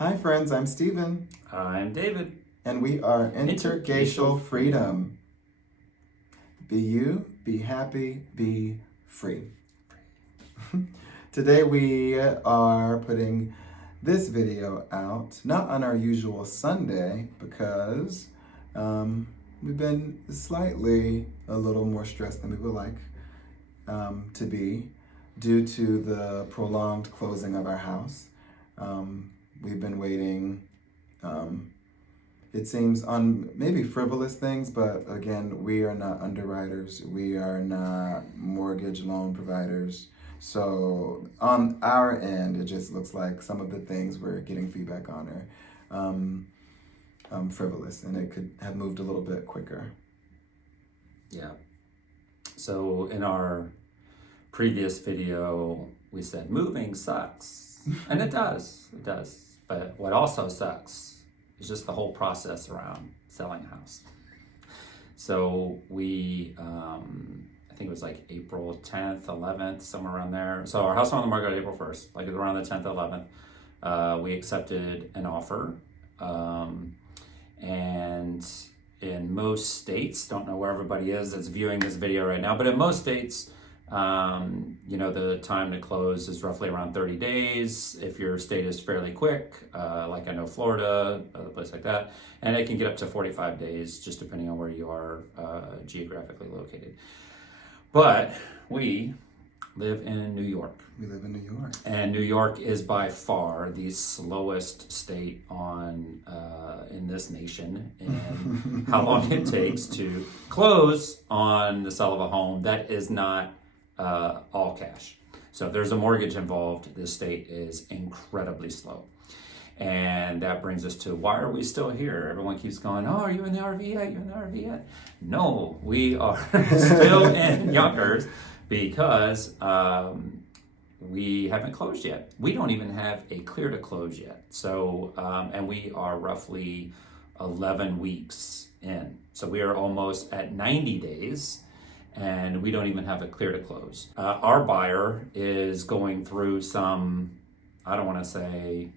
Hi friends, I'm Steven. I'm David. And we are Interracial Freedom. Be you, be happy, be free. Today we are putting this video out, not on our usual Sunday, because we've been slightly a little more stressed than we would like to be due to the prolonged closing of our house. We've been waiting, it seems, on maybe frivolous things, but again, we are not underwriters. We are not mortgage loan providers. So on our end, it just looks like some of the things we're getting feedback on are frivolous, and it could have moved a little bit quicker. Yeah. So in our previous video, we said moving sucks. And it does. But what also sucks is just the whole process around selling a house. So we, I think it was like April 10th, 11th, somewhere around there. So our house went on the market April 1st, like around the 10th, 11th. We accepted an offer. And in most states, don't know where everybody is that's viewing this video right now, but in most states, the time to close is roughly around 30 days. If your state is fairly quick, like I know Florida, other place like that, and it can get up to 45 days, just depending on where you are geographically located. But we live in New York. We live in New York. And New York is by far the slowest state in this nation in how long it takes to close on the sale of a home that is not all cash. So if there's a mortgage involved, this state is incredibly slow. And that brings us to, why are we still here? Everyone keeps going, oh, are you in the RV yet? You're in the RV yet? No, we are still in Yonkers because we haven't closed yet. We don't even have a clear to close yet. So, and we are roughly 11 weeks in. So we are almost at 90 days and we don't even have a clear to close. Our buyer is going through some, I don't want to say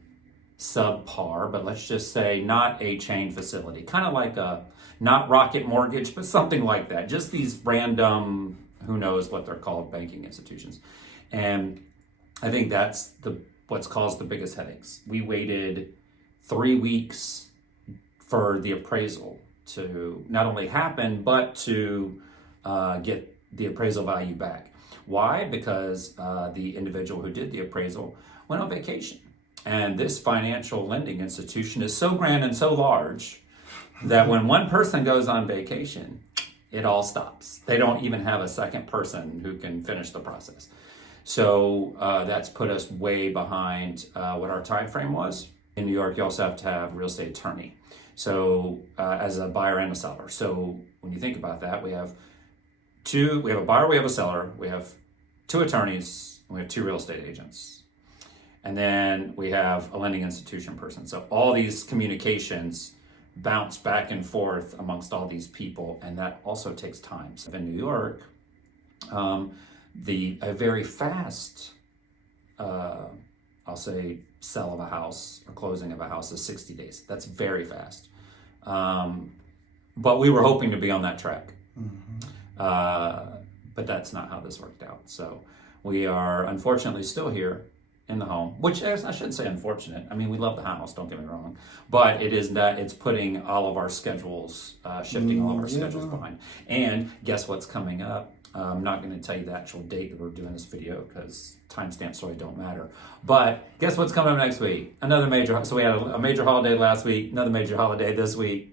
subpar, but let's just say not a chain facility, kind of like a, not Rocket Mortgage, but something like that. Just these random, who knows what they're called, banking institutions. And I think that's what's caused the biggest headaches. We waited 3 weeks for the appraisal to not only happen, but to get the appraisal value back. Why? Because the individual who did the appraisal went on vacation. And this financial lending institution is so grand and so large that when one person goes on vacation, it all stops. They don't even have a second person who can finish the process. So that's put us way behind what our time frame was. In New York, you also have to have a real estate attorney. So as a buyer and a seller. So when you think about that, we have a buyer, we have a seller, we have 2 attorneys, and we have 2 real estate agents. And then we have a lending institution person. So all these communications bounce back and forth amongst all these people, and that also takes time. So in New York, a very fast, I'll say, sell of a house or closing of a house is 60 days. That's very fast. But we were hoping to be on that track. Mm-hmm. But that's not how this worked out. So we are unfortunately still here in the home, which I shouldn't say unfortunate. I mean, we love the house, don't get me wrong. But it is that it's putting all of our schedules, shifting all of our schedules behind. And guess what's coming up? I'm not going to tell you the actual date that we're doing this video because timestamps really don't matter. But guess what's coming up next week? Another major, so we had a major holiday last week, another major holiday this week.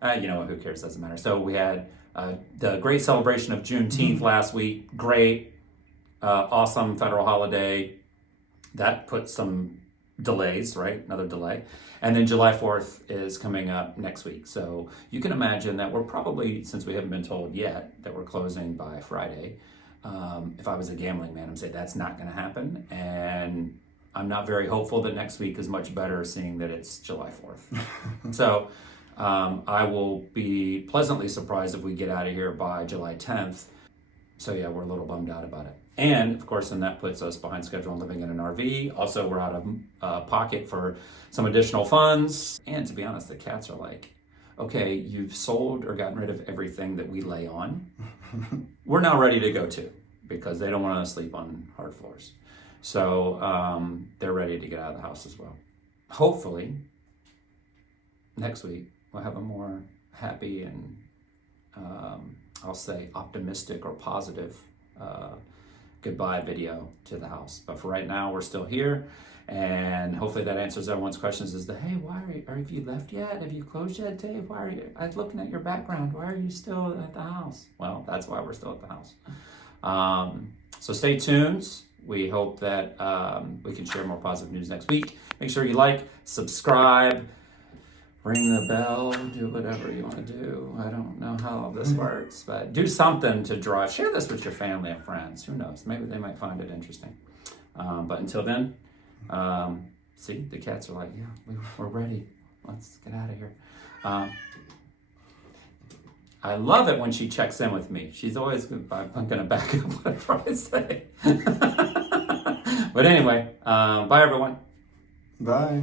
Who cares, doesn't matter. So we had the great celebration of Juneteenth last week. Great, awesome federal holiday. That put some delays, right? Another delay. And then July 4th is coming up next week. So you can imagine that we're probably, since we haven't been told yet that we're closing by Friday, if I was a gambling man, I'd say that's not going to happen. And I'm not very hopeful that next week is much better, seeing that it's July 4th. So I will be pleasantly surprised if we get out of here by July 10th. So yeah, we're a little bummed out about it. And of course, then that puts us behind schedule on living in an RV. Also, we're out of pocket for some additional funds. And to be honest, the cats are like, okay, you've sold or gotten rid of everything that we lay on. We're now ready to go too, because they don't want to sleep on hard floors. So they're ready to get out of the house as well. Hopefully, next week we'll have a more happy and I'll say optimistic or positive goodbye video to the house. But for right now, we're still here, and hopefully that answers everyone's questions. Is hey, why have you left yet? Have you closed yet, Dave? Why are you? I'm looking at your background. Why are you still at the house? Well, that's why we're still at the house. So stay tuned. We hope that we can share more positive news next week. Make sure you like, subscribe, ring the bell, do whatever you want to do. I don't know how this works, but do something to drive. Share this with your family and friends. Who knows? Maybe they might find it interesting. But until then, see, the cats are like, yeah, we're ready. Let's get out of here. I love it when she checks in with me. She's always, I'm going to back up whatever I say. But anyway, bye everyone. Bye.